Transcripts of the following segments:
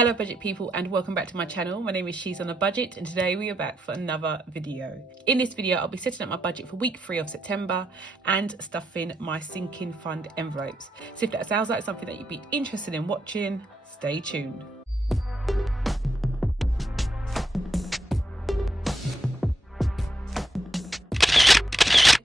Hello budget people and welcome back to my channel. My name is She's on a Budget and today we are back for another video. In this video I'll be setting up my budget for week 3 of September and stuffing my sinking fund envelopes. So if that sounds like something that you'd be interested in watching, stay tuned.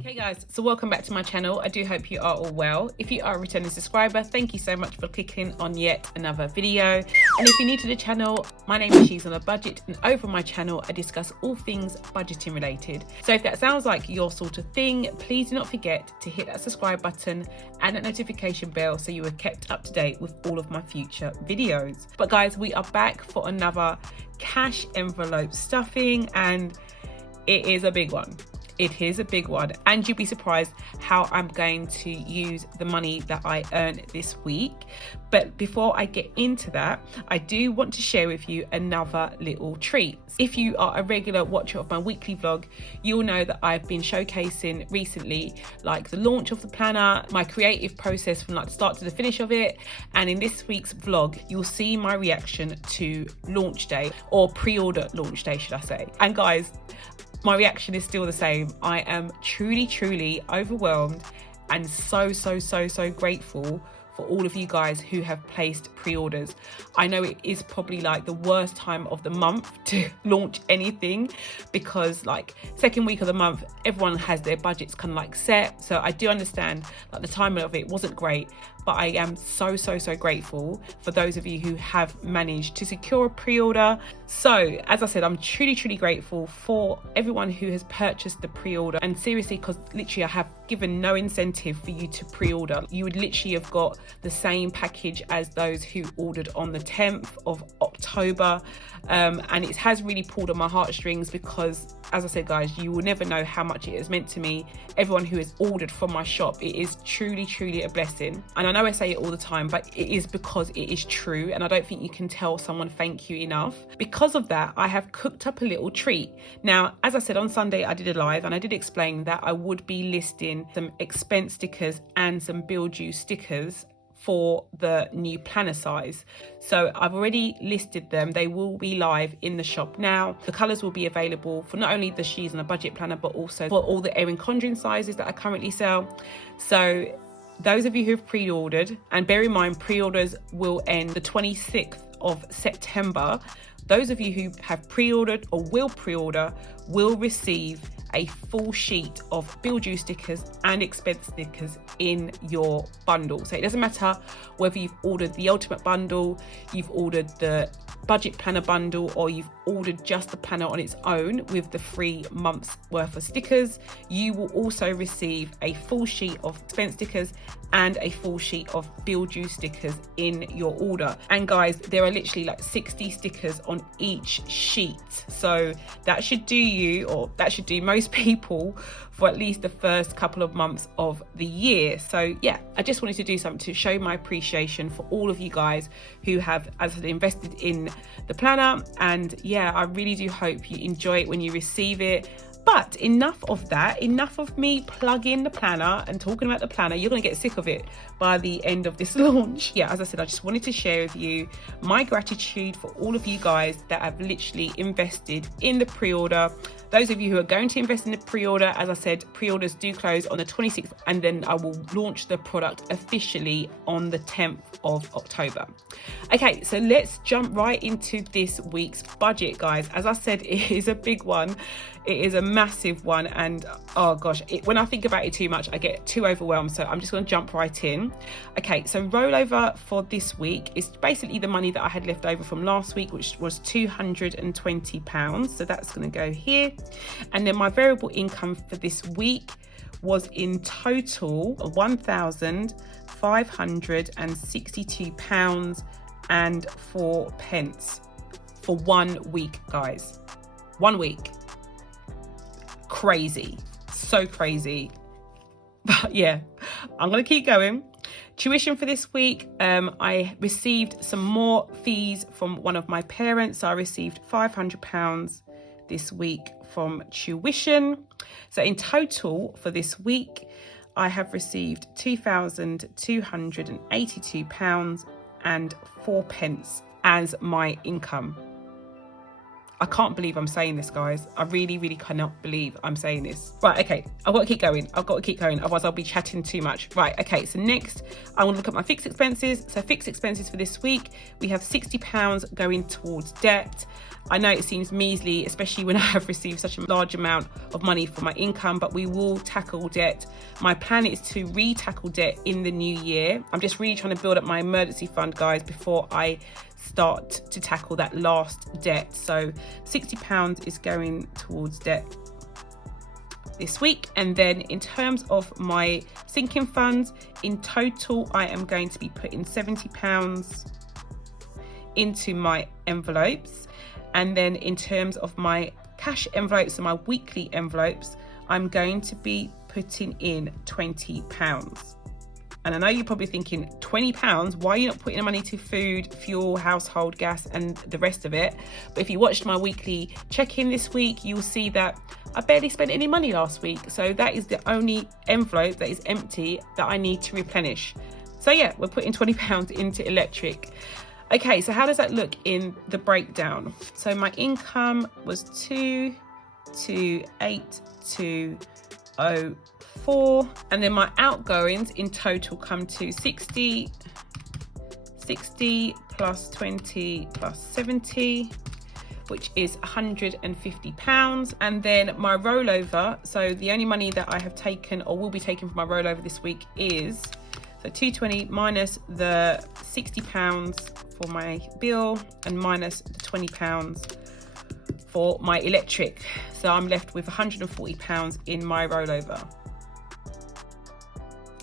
Hey guys, so welcome back to my channel. I do hope you are all well. If you are a returning subscriber, thank you so much for clicking on yet another video. And if you're new to the channel, my name is She's on a Budget and over my channel I discuss all things budgeting related. So if that sounds like your sort of thing, please do not forget to hit that subscribe button and that notification bell so you are kept up to date with all of my future videos. But guys, we are back for another cash envelope stuffing and it is a big one. It is a big one and you'll be surprised how I'm going to use the money that I earn this week. But before I get into that, I do want to share with you another little treat. If you are a regular watcher of my weekly vlog, you'll know that I've been showcasing recently like the launch of the planner, my creative process from like the start to the finish of it. And in this week's vlog, you'll see my reaction to launch day or pre-order launch day, should I say. And guys, my reaction is still the same. I am truly overwhelmed and so grateful for all of you guys who have placed pre-orders. I know it is probably like the worst time of the month to launch anything because like second week of the month, everyone has their budgets kind of like set. So I do understand that the timing of it wasn't great, but I am so grateful for those of you who have managed to secure a pre-order. So as I said, I'm truly grateful for everyone who has purchased the pre-order, and seriously, because literally I have given no incentive for you to pre-order. You would literally have got the same package as those who ordered on the 10th of October, and it has really pulled on my heartstrings because, as I said guys, you will never know how much it has meant to me. Everyone who has ordered from my shop, it is truly a blessing. And I know I say it all the time, but it is because it is true, and I don't think you can tell someone thank you enough. Because of that, I have cooked up a little treat. Now, as I said on Sunday, I did a live and I did explain that I would be listing some expense stickers and some build you stickers for the new planner size. So I've already listed them. They will be live in the shop now. The colors will be available for not only the She's on a Budget planner, but also for all the Erin Condren sizes that I currently sell. So those of you who have pre-ordered, and bear in mind pre-orders will end the 26th of September. Those of you who have pre-ordered or will pre-order will receive a full sheet of build you stickers and expense stickers in your bundle. So it doesn't matter whether you've ordered the ultimate bundle, you've ordered the budget planner bundle, or you've ordered just the planner on its own with the 3 months worth of stickers, you will also receive a full sheet of expense stickers and a full sheet of build you stickers in your order. And guys, there are literally like 60 stickers on each sheet, so that should do you, or that should do most people, for at least the first couple of months of the year. So yeah, I just wanted to do something to show my appreciation for all of you guys who have, as I said, invested in the planner. And yeah, I really do hope you enjoy it when you receive it. But enough of that, enough of me plugging the planner and talking about the planner. You're going to get sick of it by the end of this launch. Yeah, as I said, I just wanted to share with you my gratitude for all of you guys that have literally invested in the pre-order. Those of you who are going to invest in the pre-order, as I said, pre-orders do close on the 26th, and then I will launch the product officially on the 10th of October. Okay, so let's jump right into this week's budget, guys. As I said, it is a big one. It is a massive one, and oh gosh, when I think about it too much, I get too overwhelmed. So I'm just going to jump right in. Okay, so rollover for this week is basically the money that I had left over from last week, which was £220. So that's going to go here. And then my variable income for this week was in total £1,562 and 4 pence for 1 week, guys. 1 week. Crazy, so crazy. But yeah, I'm gonna keep going. Tuition for this week, I received some more fees from one of my parents. So I received £500 this week from tuition. So in total for this week, I have received £2,282 and 4 pence as my income. I can't believe I'm saying this, guys. I really, really cannot believe I'm saying this. Right, okay, I've got to keep going. Otherwise I'll be chatting too much. Right, okay, so next I want to look at my fixed expenses. So fixed expenses for this week, we have £60 going towards debt. I know it seems measly, especially when I have received such a large amount of money for my income, but we will tackle debt. My plan is to re-tackle debt in the new year. I'm just really trying to build up my emergency fund, guys, before I start to tackle that last debt. So £60 is going towards debt this week. And then in terms of my sinking funds, in total I am going to be putting £70 into my envelopes. And then in terms of my cash envelopes and my weekly envelopes, I'm going to be putting in £20. And I know you're probably thinking, £20? Why are you not putting the money to food, fuel, household, gas, and the rest of it? But if you watched my weekly check-in this week, you'll see that I barely spent any money last week. So that is the only envelope that is empty that I need to replenish. So yeah, we're putting £20 into electric. Okay, so how does that look in the breakdown? So my income was 228,204, and then my outgoings in total come to 60 plus 20 plus 70, which is £150. And then my rollover, so the only money that I have taken or will be taken from my rollover this week is, so 220 minus the £60 for my bill and minus the £20 for my electric. So I'm left with £140 in my rollover.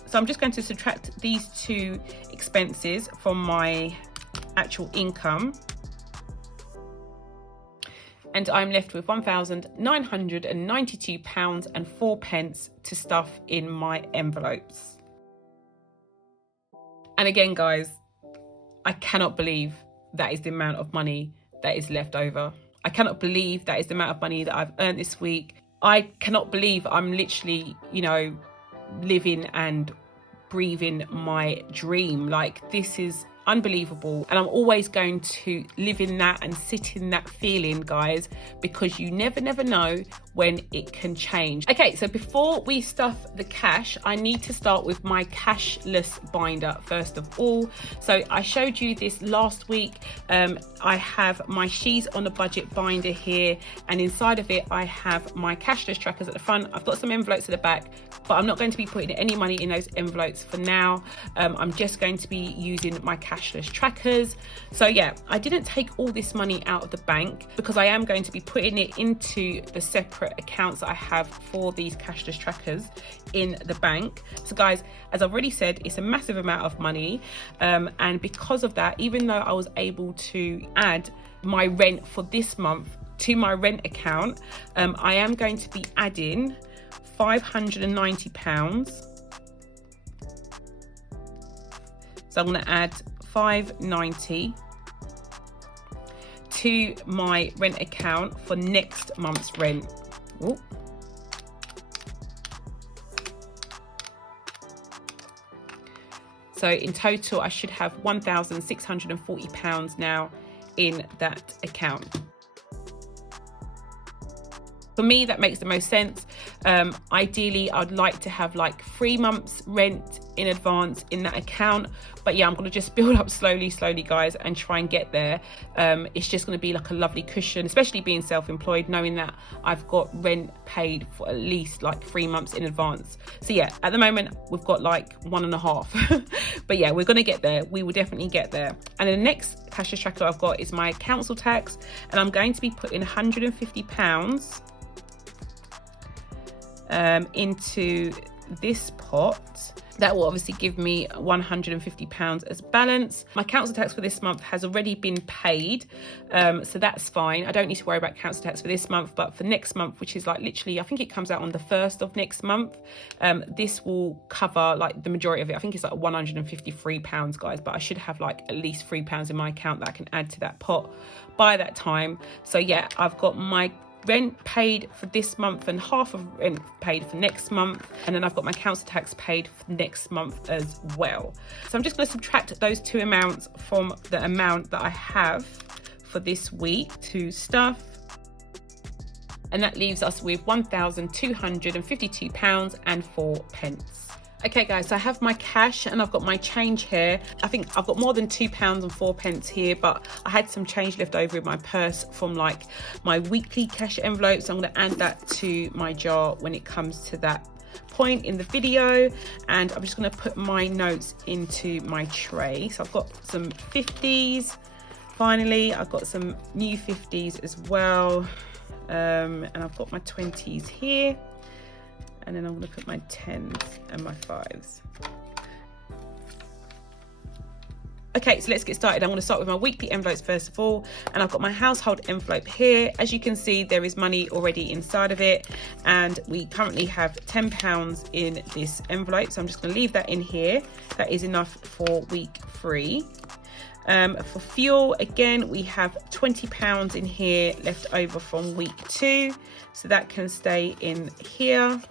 So I'm just going to subtract these two expenses from my actual income. And I'm left with £1,992 and 4 pence to stuff in my envelopes. And again, guys, I cannot believe that is the amount of money that is left over. I cannot believe that is the amount of money that I've earned this week. I cannot believe I'm literally, you know, living and breathing my dream. Like, this is unbelievable, and I'm always going to live in that and sit in that feeling, guys, because you never know when it can change. Okay, so before we stuff the cash, I need to start with my cashless binder first of all. So I showed you this last week. I have my She's on a Budget binder here, and inside of it I have my cashless trackers at the front. I've got some envelopes at the back, but I'm not going to be putting any money in those envelopes for now. I'm just going to be using my cashless trackers. So yeah, I didn't take all this money out of the bank because I am going to be putting it into the separate accounts that I have for these cashless trackers in the bank. So guys, as I've already said, it's a massive amount of money, and because of that, even though I was able to add my rent for this month to my rent account, I am going to be adding £590. So I'm going to add £590 to my rent account for next month's rent. Ooh. So in total, I should have £1,640 now in that account. For me, that makes the most sense. Ideally, I'd like to have like 3 months rent in advance in that account. But yeah, I'm going to just build up slowly, guys, and try and get there. It's just going to be like a lovely cushion, especially being self-employed, knowing that I've got rent paid for at least like 3 months in advance. So yeah, at the moment, we've got like 1.5. But yeah, we're going to get there. We will definitely get there. And the next cashless tracker I've got is my council tax. And I'm going to be putting £150 into this pot. That will obviously give me £150 as balance. My council tax for this month has already been paid, so that's fine. I don't need to worry about council tax for this month, but for next month, which is like literally, I think it comes out on the 1st of next month, this will cover like the majority of it. I think it's like £153, guys, but I should have like at least £3 in my account that I can add to that pot by that time. So yeah, I've got my rent paid for this month and half of rent paid for next month, and then I've got my council tax paid for next month as well. So I'm just going to subtract those two amounts from the amount that I have for this week to stuff, and that leaves us with £1,252.04. Okay guys, so I have my cash and I've got my change here. I think I've got more than £2.04 here, but I had some change left over in my purse from like my weekly cash envelope. So I'm going to add that to my jar when it comes to that point in the video. And I'm just going to put my notes into my tray. So I've got some 50s. Finally, I've got some new 50s as well. And I've got my 20s here. And then I'm going to put my 10s and my 5s. Okay, so let's get started. I'm going to start with my weekly envelopes first of all. And I've got my household envelope here. As you can see, there is money already inside of it. And we currently have £10 in this envelope. So I'm just going to leave that in here. That is enough for week 3. For fuel, again, we have £20 in here left over from week 2. So that can stay in here.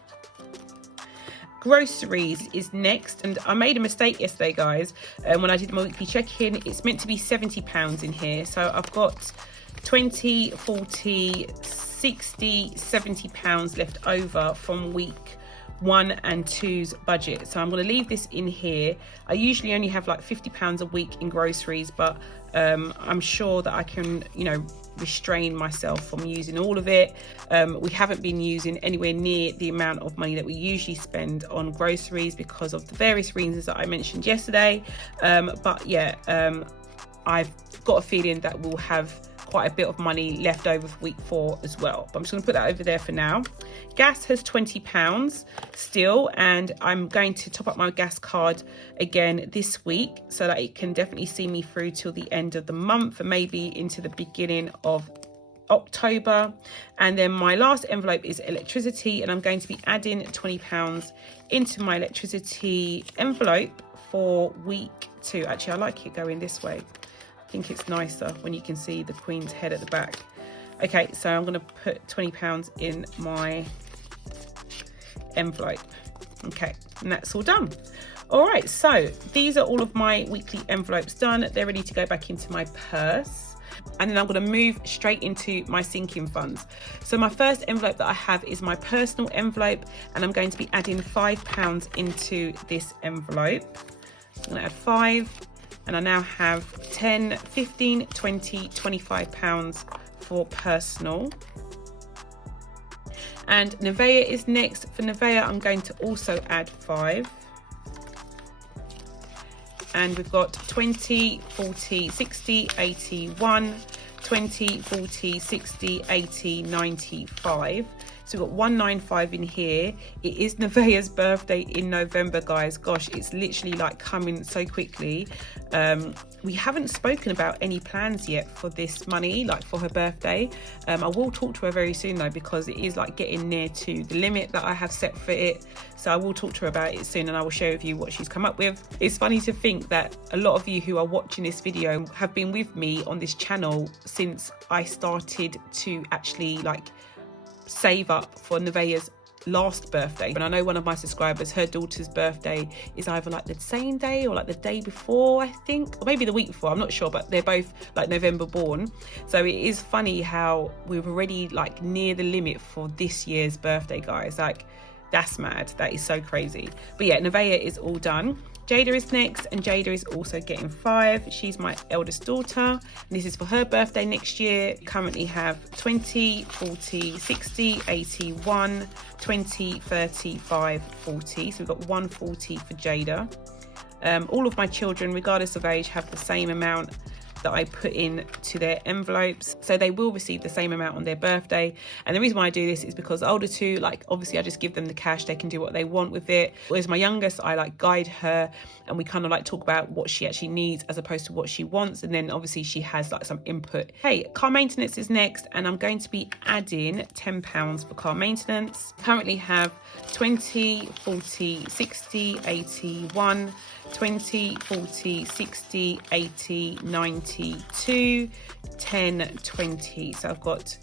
Groceries is next, and I made a mistake yesterday, guys. When I did my weekly check-in, it's meant to be £70 in here. So I've got 20, 40, 60, £70 left over from week 1 and 2's budget. So I'm going to leave this in here. I usually only have like £50 a week in groceries, but I'm sure that I can, you know, restrain myself from using all of it. We haven't been using anywhere near the amount of money that we usually spend on groceries because of the various reasons that I mentioned yesterday. But yeah, I've got a feeling that we'll have quite a bit of money left over for week 4 as well. But I'm just going to put that over there for now. Gas has £20 still, and I'm going to top up my gas card again this week so that it can definitely see me through till the end of the month and maybe into the beginning of October. And then my last envelope is electricity, and I'm going to be adding £20 into my electricity envelope for week 2. Actually, I like it going this way. I think it's nicer when you can see the Queen's head at the back. Okay, so I'm going to put £20 in my envelope. Okay, and that's all done. All right, so these are all of my weekly envelopes done. They're ready to go back into my purse. And then I'm going to move straight into my sinking funds. So my first envelope that I have is my personal envelope, and I'm going to be adding £5 into this envelope. So I'm going to add 5. And I now have 10, 15, 20, £25 for personal. And Nivea is next. For Nivea, I'm going to also add 5. And we've got 20, 40, 60, 81, 20, 40, 60, 80, 95. So we've got 195 in here. It is Nivea's birthday in November, guys. Gosh, it's literally like coming so quickly. We haven't spoken about any plans yet for this money, like for her birthday. I will talk to her very soon though, because it is like getting near to the limit that I have set for it. So I will talk to her about it soon, and I will share with you what she's come up with. It's funny to think that a lot of you who are watching this video have been with me on this channel since I started to actually like save up for Nivea's last birthday. And I know one of my subscribers, her daughter's birthday is either like the same day or like the day before, I think, or maybe the week before, I'm not sure, but they're both like November born. So it is funny how we're already like near the limit for this year's birthday, guys. Like, that's mad. That is so crazy. But yeah, Nivea is all done. Jada is next, and Jada is also getting 5. She's my eldest daughter, and this is for her birthday next year. We currently have 20, 40, 60, 81, 20, 35, 40. So we've got 140 for Jada. All of my children, regardless of age, have the same amount that I put in to their envelopes, so they will receive the same amount on their birthday. And the reason why I do this is because the older two, like obviously I just give them the cash, they can do what they want with it, whereas my youngest, I like guide her and we kind of like talk about what she actually needs as opposed to what she wants, and then obviously she has like some input. Hey, car maintenance is next, and I'm going to be adding £10 for car maintenance. Currently have 20, 40, 60, 81, 20, 40, 60, 80, 92, 10, 20. So I've got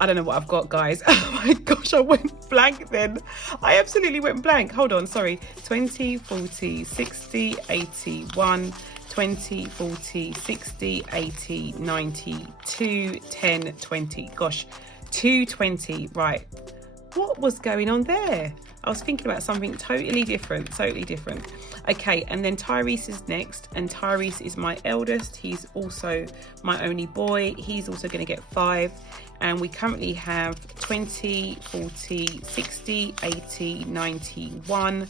I don't know what I've got, guys. Oh my gosh, I went blank then. I absolutely went blank. Hold on, sorry. 20, 40, 60, 80, 1, 20, 40, 60, 80, 90, 2, 10, 20. Gosh, 220. Right. What was going on there? I was thinking about something totally different, Okay, and then Tyrese is next, and Tyrese is my eldest. He's also my only boy. He's also going to get 5. And we currently have 20, 40, 60, 80, 91,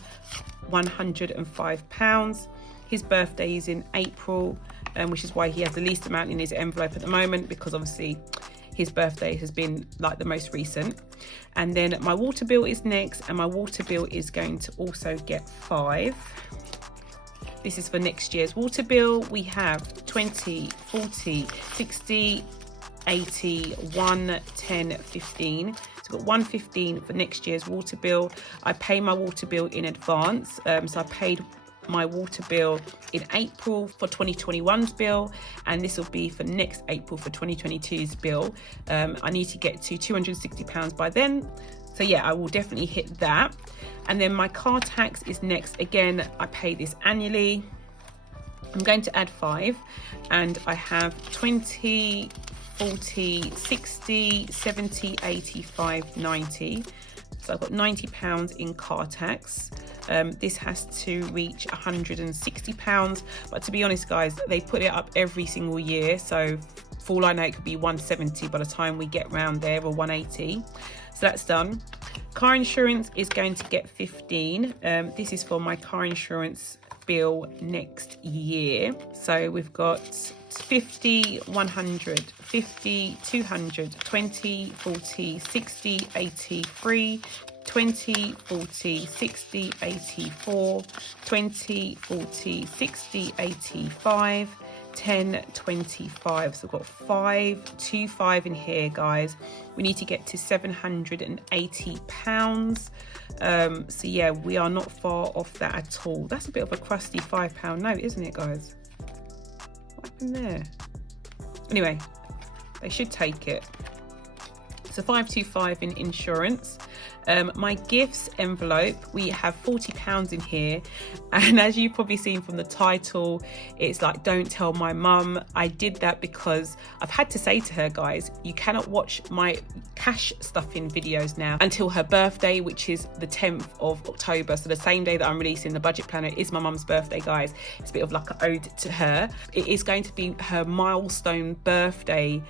105 pounds. His birthday is in April, which is why he has the least amount in his envelope at the moment, because obviously his birthday has been like the most recent. And then my water bill is next, and my water bill is going to also get 5. This is for next year's water bill. We have 20, 40, 60, 80, 1, 10, 15. So I've got 115 for next year's water bill. I pay my water bill in advance. So I paid my water bill in April for 2021's bill, and this will be for next April for 2022's bill. I need to get to £260 by then. So yeah, I will definitely hit that. And then my car tax is next. Again, I pay this annually. I'm going to add 5, and I have 20, 40, 60, 70, 85, 90. So I've got £90 in car tax. This has to reach £160, but to be honest, guys, they put it up every single year. So for all I know, it could be 170 by the time we get round there, or 180. So that's done. Car insurance is going to get 15. This is for my car insurance bill next year. So we've got 50, 100, 50, 200, 20, 40, 60, 83, 20, 40, 60, 84, 20, 40, 60, 85, 10, 25. So we've got 525 in here, guys. We need to get to £780. So yeah, we are not far off that at all. That's a bit of a crusty £5 note, isn't it, guys? What happened there? Anyway, they should take it. So 525 in insurance. My gifts envelope, we have £40 in here, and as you've probably seen from the title, it's like, don't tell my mum. I did that because I've had to say to her, guys, you cannot watch my cash stuffing videos now until her birthday, which is the 10th of October. So the same day that I'm releasing the budget planner is my mum's birthday, guys. It's a bit of like an ode to her. It is going to be her milestone birthday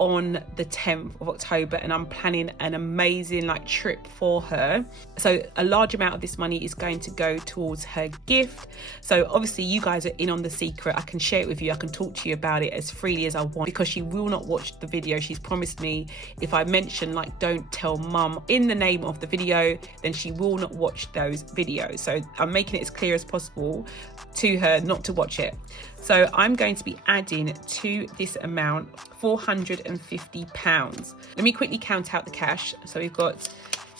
on the 10th of October, and I'm planning an amazing like trip for her. So a large amount of this money is going to go towards her gift. So obviously you guys are in on the secret. I can share it with you. I can talk to you about it as freely as I want, because she will not watch the video. She's promised me if I mention like don't tell mum in the name of the video, then she will not watch those videos. So I'm making it as clear as possible to her not to watch it. So I'm going to be adding to this amount £450. Let me quickly count out the cash. So we've got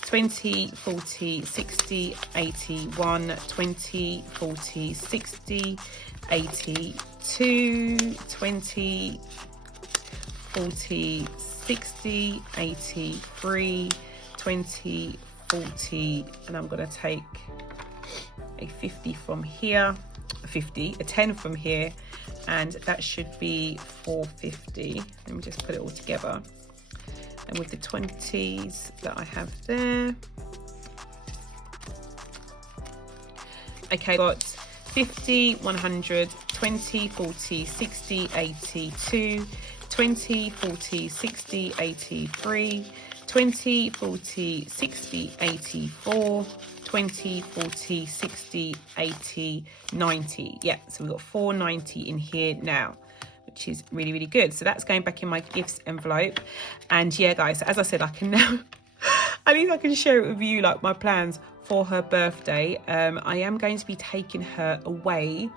20, 40, 60, 81, 20, 40, 60, 82, 20, 40, 60, 83, 20, 40, and I'm going to take a 50 from here. A 10 from here, and that should be 450. Let me just put it all together. And with the 20s that I have there, okay, got 50, 100, 20, 40, 60, 82, 20, 40, 60, 83, 20, 40, 60, 84, 20, 40, 60, 80, 90. Yeah, so we've got 490 in here now, which is really, really good. So that's going back in my gifts envelope. And yeah, guys, as I said, I can now, at least I can share it with you, like my plans for her birthday. I am going to be taking her away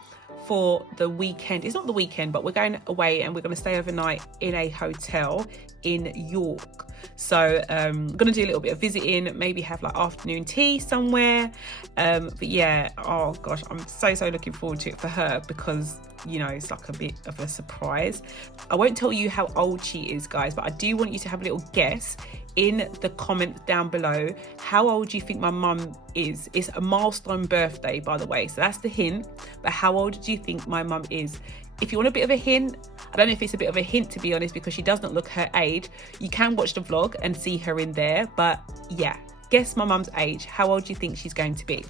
for the weekend. It's not the weekend, but we're going away and we're going to stay overnight in a hotel in York. So I'm gonna do a little bit of visiting, maybe have like afternoon tea somewhere. But yeah, oh gosh, I'm so looking forward to it for her, because you know, it's like a bit of a surprise. I won't tell you how old she is, guys, but I do want you to have a little guess in the comments down below. How old do you think my mum is? It's a milestone birthday, by the way, so that's the hint. But how old do you think my mum is? If you want a bit of a hint, I don't know if it's a bit of a hint, to be honest, because she does not look her age. You can watch the vlog and see her in there, but yeah, guess my mum's age. How old do you think she's going to be?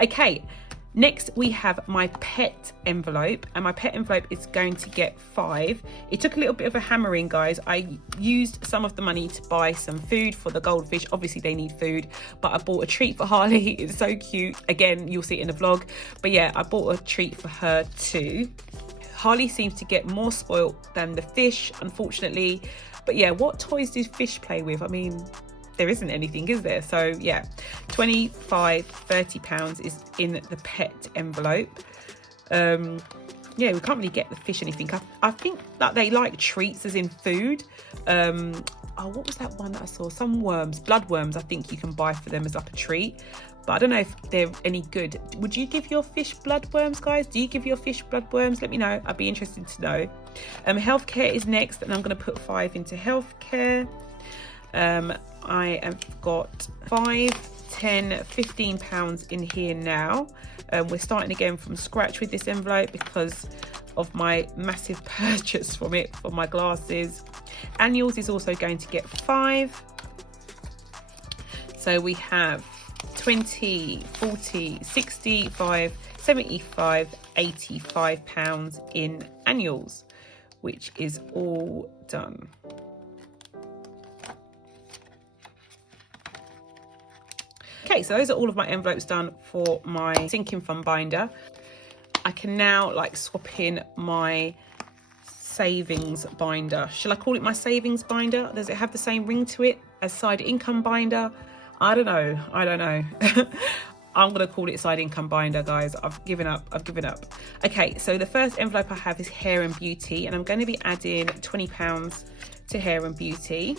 Okay, next we have my pet envelope, and my pet envelope is going to get 5. It took a little bit of a hammering, guys. I used some of the money to buy some food for the goldfish. Obviously they need food, but I bought a treat for Harley. It's so cute. Again, you'll see it in the vlog, but yeah, I bought a treat for her too. Harley seems to get more spoilt than the fish, unfortunately. But yeah, what toys do fish play with? I mean, there isn't anything, is there? So yeah, 25, 30 pounds is in the pet envelope. Yeah, we can't really get the fish anything. I think that they like treats, as in food. Oh, what was that one that I saw? Some worms, blood worms, I think you can buy for them as like a treat. But I don't know if they're any good. Would you give your fish blood worms, guys? Do you give your fish blood worms? Let me know. I'd be interested to know. Healthcare is next, and I'm going to put 5 into healthcare. I have got 5, 10, 15 pounds in here now. We're starting again from scratch with this envelope because of my massive purchase from it for my glasses. Annuals is also going to get 5. So we have 20, 40, 65, 75, 85 pounds in annuals, which is all done. Okay, so those are all of my envelopes done for my sinking fund binder. I can now like swap in my savings binder. Shall I call it my savings binder? Does it have the same ring to it as side income binder? I don't know. I'm gonna call it side income binder, guys. I've given up. Okay, so the first envelope I have is hair and beauty, and I'm going to be adding 20 pounds to hair and beauty.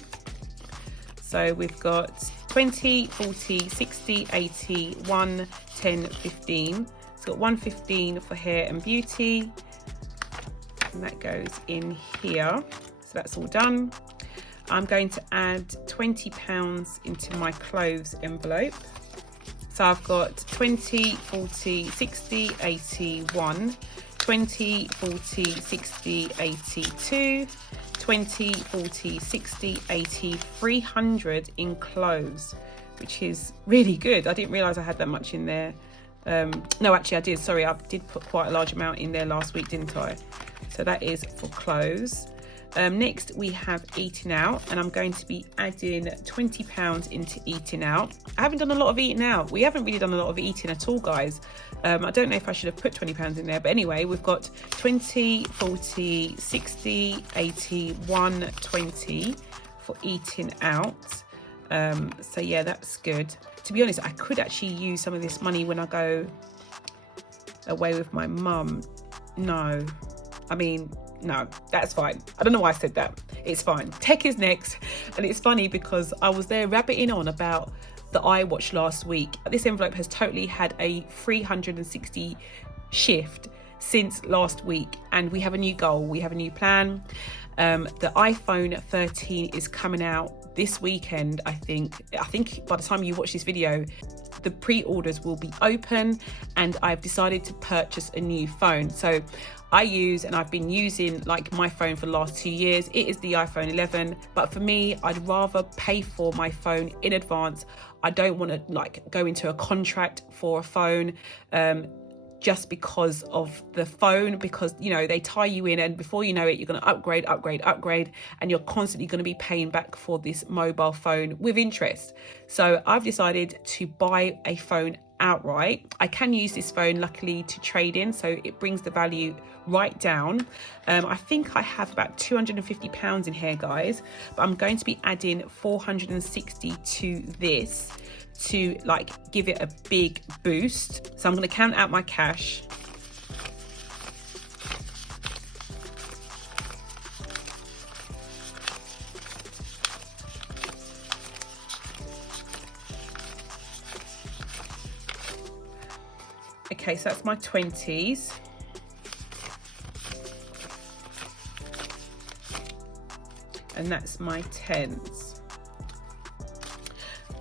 So we've got 20, 40, 60, 80, 1, 10, 15. It's got 115 for hair and beauty, and that goes in here. So that's all done. I'm going to add 20 pounds into my clothes envelope. So I've got 20, 40, 60, 81, 20, 40, 60, 82, 20, 40, 60, 80, 300 in clothes, which is really good. I didn't realise I had that much in there. No, actually I did. Sorry, I did put quite a large amount in there last week, didn't I? So that is for clothes. Next we have eating out, and I'm going to be adding 20 pounds into eating out. I haven't done a lot of eating out. We haven't really done a lot of eating at all, guys. I don't know if I should have put 20 pounds in there, but anyway, we've got 20, 40, 60, 80, 120 for eating out. So yeah, that's good. To be honest, I could actually use some of this money when I go away with my mum. No, that's fine. I don't know why I said that. It's fine. Tech is next. And it's funny because I was there rabbiting on about the iWatch last week. This envelope has totally had a 360 shift since last week, and we have a new goal. We have a new plan. The iPhone 13 is coming out this weekend, I think. I think by the time you watch this video, the pre-orders will be open, and I've decided to purchase a new phone. So I use, and I've been using like my phone for the last 2 years. It is the iPhone 11, but for me, I'd rather pay for my phone in advance. I don't want to like go into a contract for a phone just because of the phone, because you know they tie you in, and before you know it, you're going to upgrade, and you're constantly going to be paying back for this mobile phone with interest. So I've decided to buy a phone outright. I can use this phone luckily to trade in, so it brings the value right down. I think I have about 250 pounds in here, guys, but I'm going to be adding 460 to this to like give it a big boost. So I'm going to count out my cash. Okay, so that's my 20s. And that's my 10s.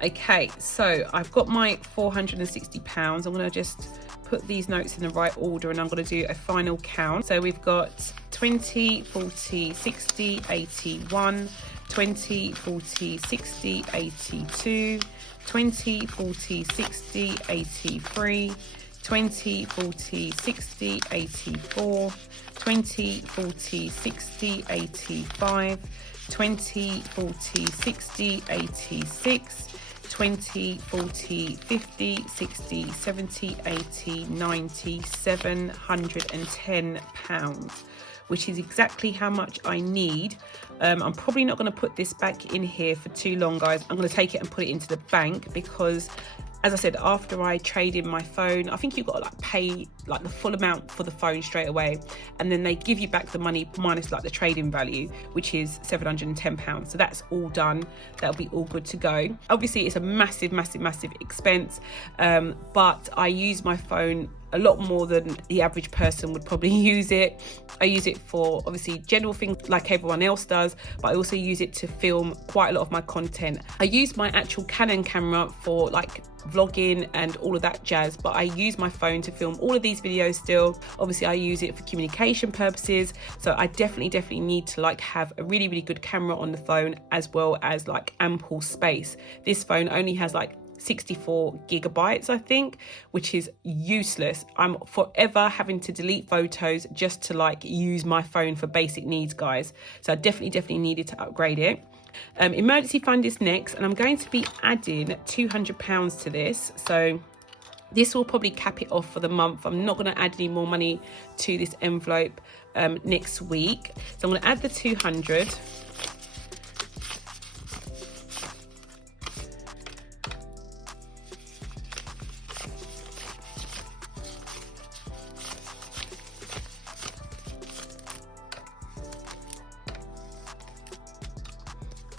Okay, so I've got my £460. I'm going to just put these notes in the right order, and I'm going to do a final count. So we've got 20, 40, 60, 81, 20, 40, 60, 82, 20, 40, 60, 83, 20, 40, 60, 84, 20, 40, 60, 85, 20, 40, 60, 86, 20, 40, 50, 60, 70, 80, 90, £710, which is exactly how much I need. I'm probably not going to put this back in here for too long, guys. I'm going to take it and put it into the bank because, as I said, after I trade in my phone, I think you've got to like pay like the full amount for the phone straight away, and then they give you back the money minus like the trading value, which is £710. So that's all done. That'll be all good to go. Obviously, it's a massive expense, but I use my phone a lot more than the average person would probably use it. I use it for obviously general things like everyone else does, but I also use it to film quite a lot of my content. I use my actual Canon camera for like vlogging and all of that jazz, but I use my phone to film all of these videos still. Obviously I use it for communication purposes, so I definitely need to like have a really good camera on the phone, as well as like ample space. This phone only has like 64 gigabytes, I think, which is useless. I'm forever having to delete photos just to like use my phone for basic needs, guys. So I definitely needed to upgrade it. Emergency fund is next, and I'm going to be adding £200 to this. So this will probably cap it off for the month. I'm not going to add any more money to this envelope next week. So I'm going to add the 200.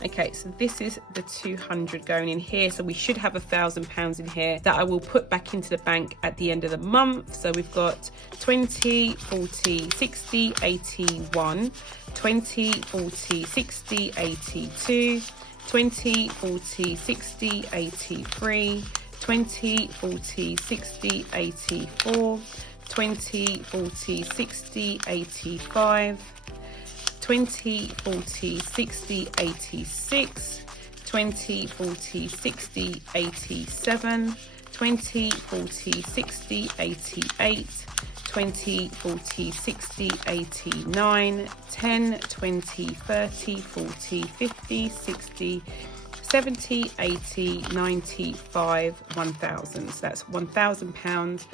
Okay, so this is the 200 going in here. So we should have £1,000 in here that I will put back into the bank at the end of the month. So we've got 20, 40, 60, 81, 20, 40, 60, 82, 20, 40, 60, 83, 20, 40, 60, 84, 20, 40, 60, 85, 20, 40, 60, 86, 20, 40, 60, 87, 20, 40, 60, 88, 20, 40, 60, 89, 10, 20, 30, 40, 50, 60, 70, 80, 95, 1,000. So that's £1,000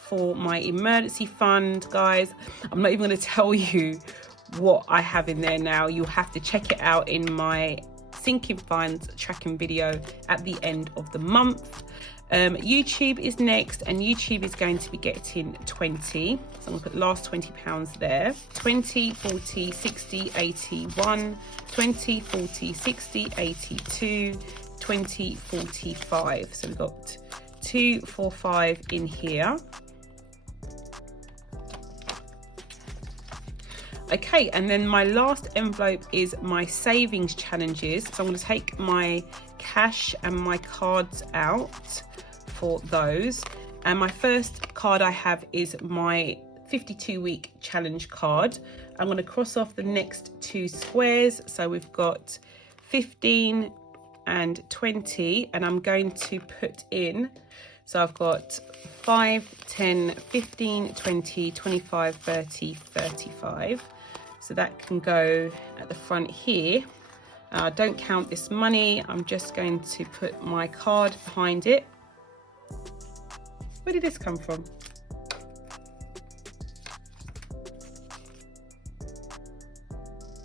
for my emergency fund, guys. I'm not even going to tell you what I have in there now. You'll have to check it out in my sinking funds tracking video at the end of the month. YouTube is next, and YouTube is going to be getting 20. So I'm going to put last £20 there. 20, 40, 60, 81, 20, 40, 60, 82, 20, 45. So we've got 245 in here. Okay, and then my last envelope is my savings challenges. So I'm going to take my cash and my cards out for those. And my first card I have is my 52-week challenge card. I'm going to cross off the next two squares. So we've got 15 and 20, and I'm going to put in, so I've got 5, 10, 15, 20, 25, 30, 35. So that can go at the front here. Don't count this money. I'm just going to put my card behind it. Where did this come from?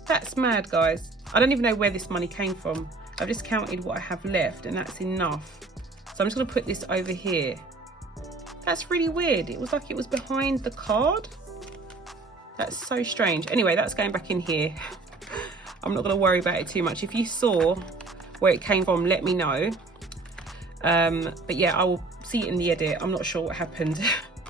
That's mad, guys. I don't even know where this money came from. I've just counted what I have left, and that's enough. So I'm just going to put this over here. That's really weird. It was like it was behind the card. That's so strange. Anyway, that's going back in here. I'm not going to worry about it too much. If you saw where it came from, let me know. But yeah, I will see it in the edit. I'm not sure what happened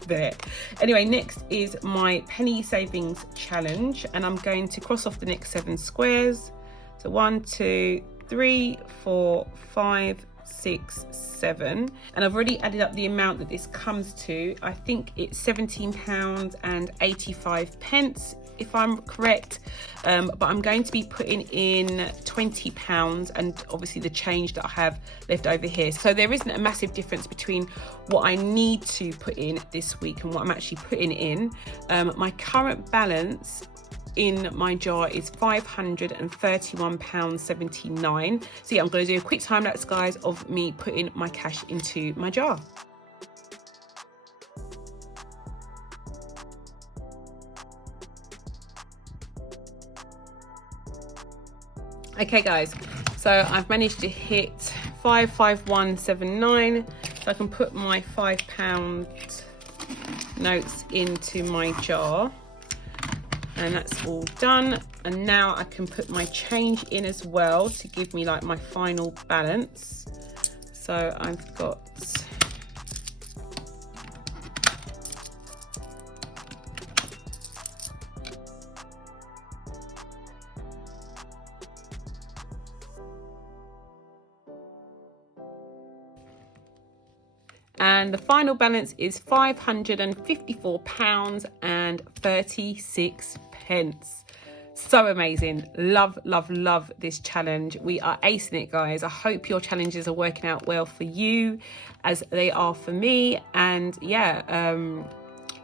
there. Anyway, next is my penny savings challenge, and I'm going to cross off the next 7 squares. So 1, 2, 3, 4, 5, 6, 7, and I've already added up the amount that this comes to. I think it's £17.85 if I'm correct, but I'm going to be putting in £20 and obviously the change that I have left over here. So there isn't a massive difference between what I need to put in this week and what I'm actually putting in. My current balance in my jar is £531.79. So yeah, I'm going to do a quick time lapse, guys, of me putting my cash into my jar. Okay guys, so I've managed to hit 55179, so I can put my £5 notes into my jar, and that's all done. And now I can put my change in as well to give me like my final balance. So I've got and the final balance is £554.36. So amazing. Love, love, love this challenge. We are acing it, guys. I hope your challenges are working out well for you as they are for me. And yeah,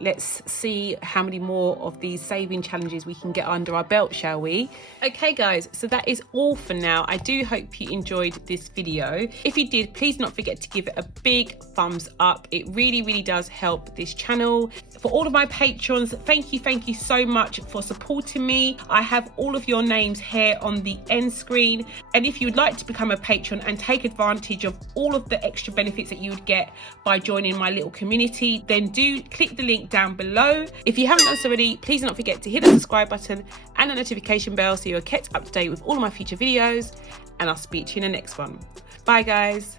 let's see how many more of these saving challenges we can get under our belt, shall we? Okay guys, so that is all for now. I do hope you enjoyed this video. If you did, please do not forget to give it a big thumbs up. It really, really does help this channel. For all of my patrons, thank you so much for supporting me. I have all of your names here on the end screen. And if you'd like to become a patron and take advantage of all of the extra benefits that you would get by joining my little community, then do click the link down below. If you haven't done so already, please do not forget to hit the subscribe button and the notification bell so you're kept up to date with all of my future videos, and I'll speak to you in the next one. Bye guys.